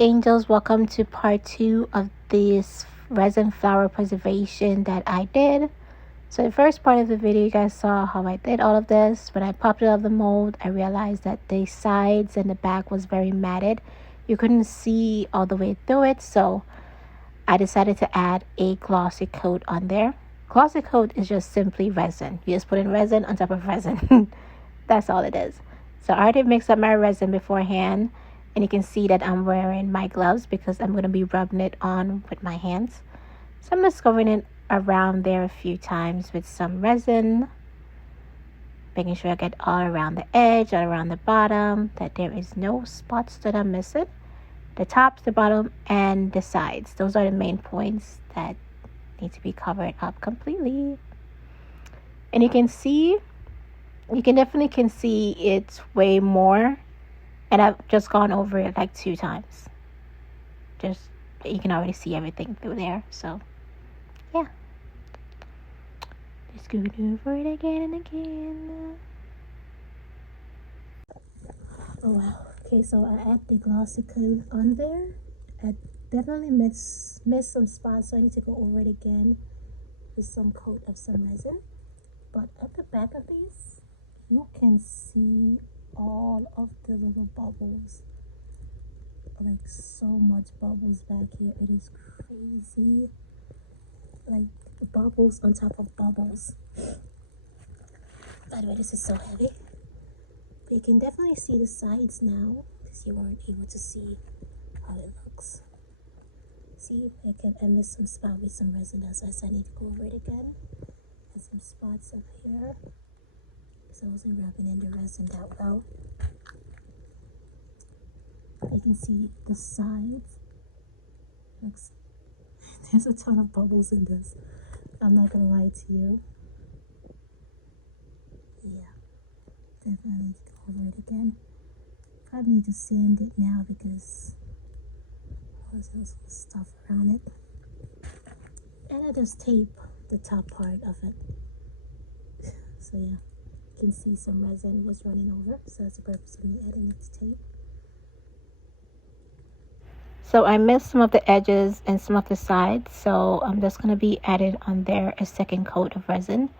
angels, welcome to part 2 of this resin flower preservation that I did. So the first part of the video, you guys saw how I did all of this. When I popped it out of the mold, I realized that the sides and the back was very matted. You couldn't see all the way through it, so I decided to add a glossy coat on there. Glossy coat is just simply resin. You just put in resin on top of resin. That's all it is. So I already mixed up my resin beforehand, and you can see that I'm wearing my gloves because I'm going to be rubbing it on with my hands. So I'm just going it around there a few times with some resin, making sure I get all around the edge, all around the bottom, that there is no spots that I'm missing. The top, the bottom, and the sides. Those are the main points that need to be covered up completely. And you can definitely see it's way more. And I've just gone over it like 2 times. You can already see everything through there. So, yeah. Just go over it again and again. Oh, wow. Okay, so I add the glossy coat on there. I definitely missed some spots, so I need to go over it again with some coat of some resin. But at the back of these, you can see all of the little bubbles. Like so much bubbles back here. It is crazy. Like bubbles on top of bubbles. By the way, this is so heavy. But you can definitely see the sides now because you weren't able to see how it looks. See, I missed some spot with some resin now, so I need to go over it again. And some spots up here because I wasn't rubbing in the resin that well. You can see the sides. Looks, there's a ton of bubbles in this. I'm not gonna lie to you. Yeah, definitely need to go over it again. Probably need to sand it now because there's some stuff around it. And I just tape the top part of it. So yeah, you can see some resin was running over. So that's the purpose of me adding it to tape. So I missed some of the edges and some of the sides, so I'm just going to be adding on there a second coat of resin.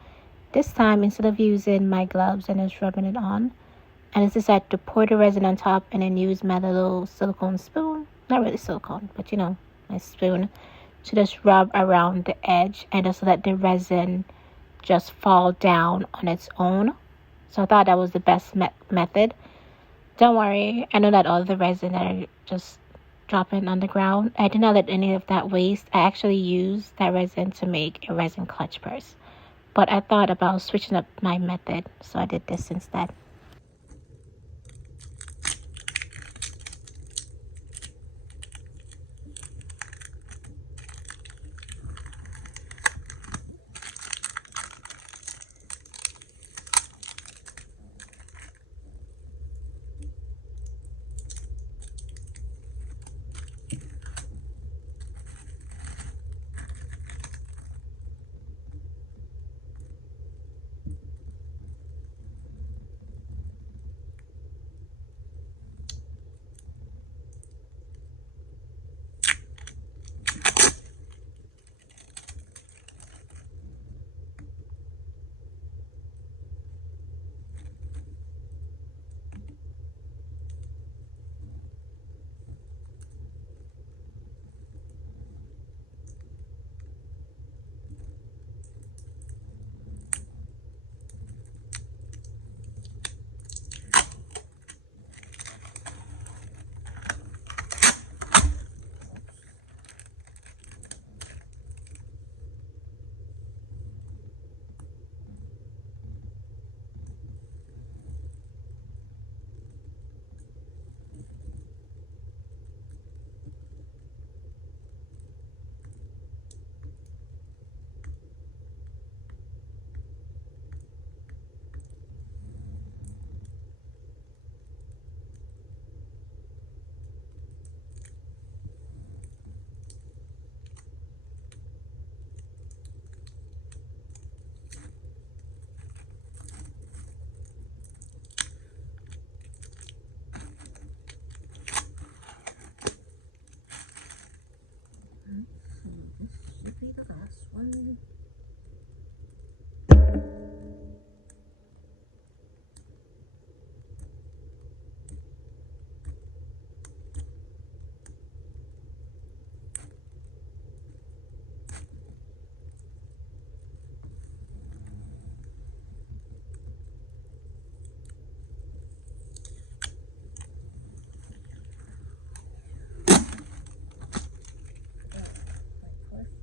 This time, instead of using my gloves and just rubbing it on, I just decided to pour the resin on top and then use my little silicone spoon, not really silicone, but my spoon, to just rub around the edge and just let the resin just fall down on its own. So I thought that was the best method. Don't worry, I know that all the resin that are just dropping on the ground, I did not let any of that waste. I actually used that resin to make a resin clutch purse, but I thought about switching up my method, so I did this instead. be the last one.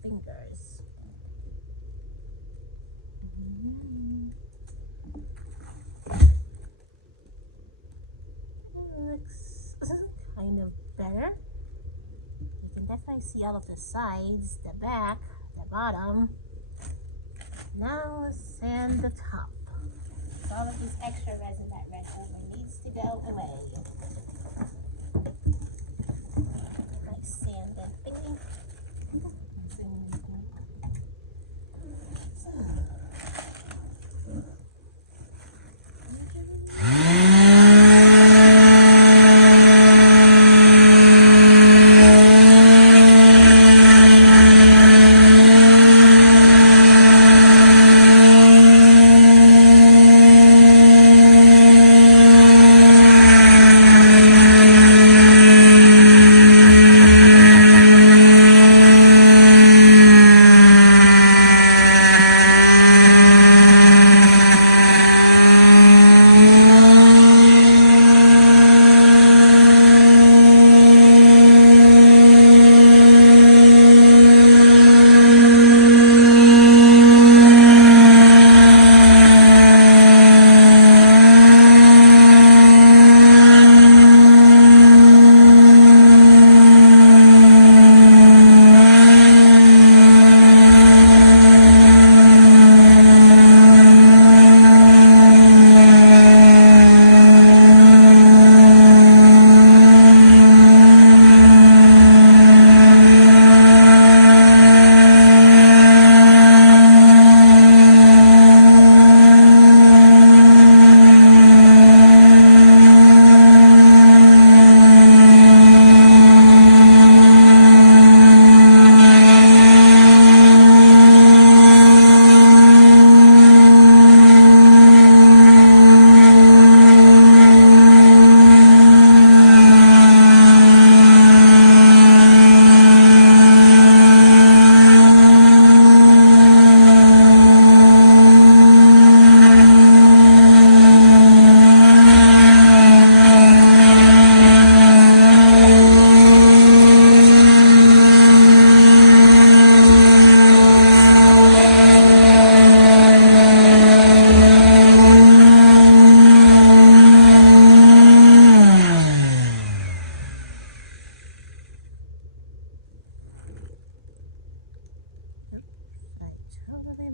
Fingers. Looks kind of better. You can definitely see all of the sides, the back, the bottom. Now let's sand the top. So all of this extra resin that ran over needs to go away. Nice sanded thingy.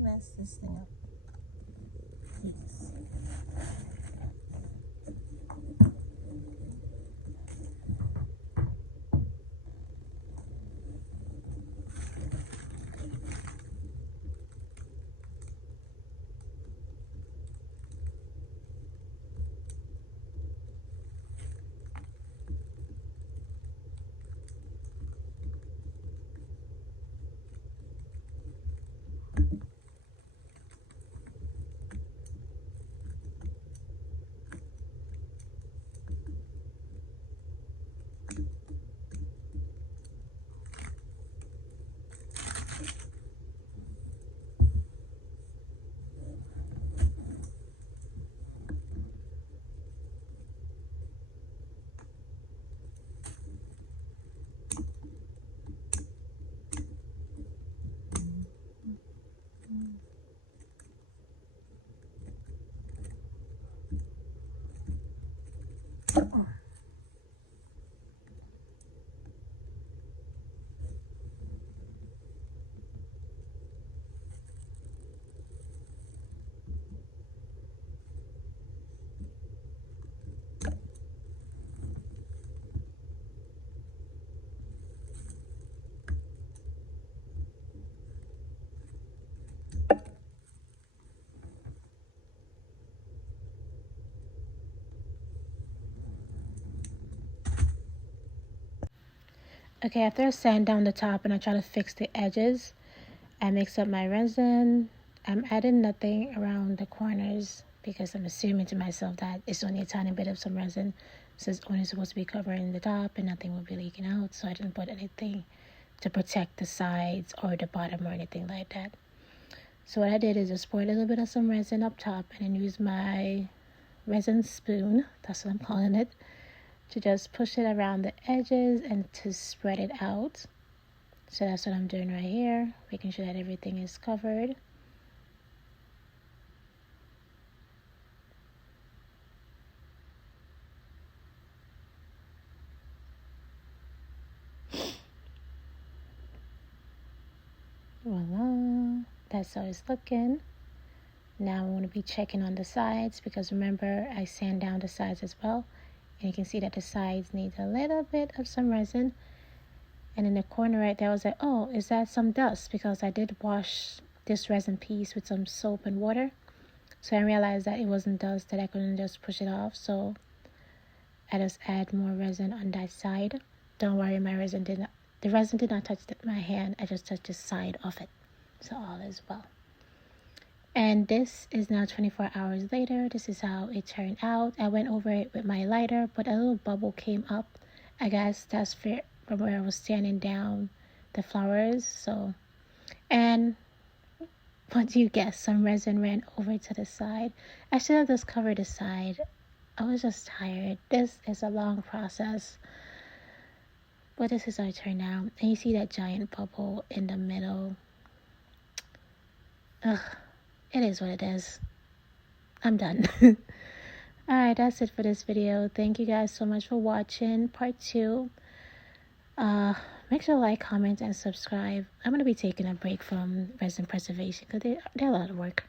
Mess this thing up. Please. Okay, after I sand down the top and I try to fix the edges, I mix up my resin. I'm adding nothing around the corners because I'm assuming to myself that it's only a tiny bit of some resin. So it's only supposed to be covering the top and nothing will be leaking out. So I didn't put anything to protect the sides or the bottom or anything like that. So what I did is just pour a little bit of some resin up top and then use my resin spoon, that's what I'm calling it, to just push it around the edges and to spread it out. So that's what I'm doing right here, making sure that everything is covered. Voila, that's how it's looking. Now I'm going to be checking on the sides because remember I sand down the sides as well. And you can see that the sides need a little bit of some resin. And in the corner right there, I was like, oh, is that some dust? Because I did wash this resin piece with some soap and water. So I realized that it wasn't dust, that I couldn't just push it off. So I just add more resin on that side. Don't worry, the resin did not touch my hand. I just touched the side of it. So all is well. And this is now 24 hours later. This is how it turned out. I went over it with my lighter, but a little bubble came up. I guess that's fair from where I was standing down the flowers. So, and what do you guess? Some resin ran over to the side. I should have just covered the side. I was just tired. This is a long process. But this is how it turned out. And you see that giant bubble in the middle. Ugh, it is what it is. I'm done. Alright, that's it for this video. Thank you guys so much for watching part 2. Make sure to like, comment, and subscribe. I'm going to be taking a break from resin preservation because they're a lot of work.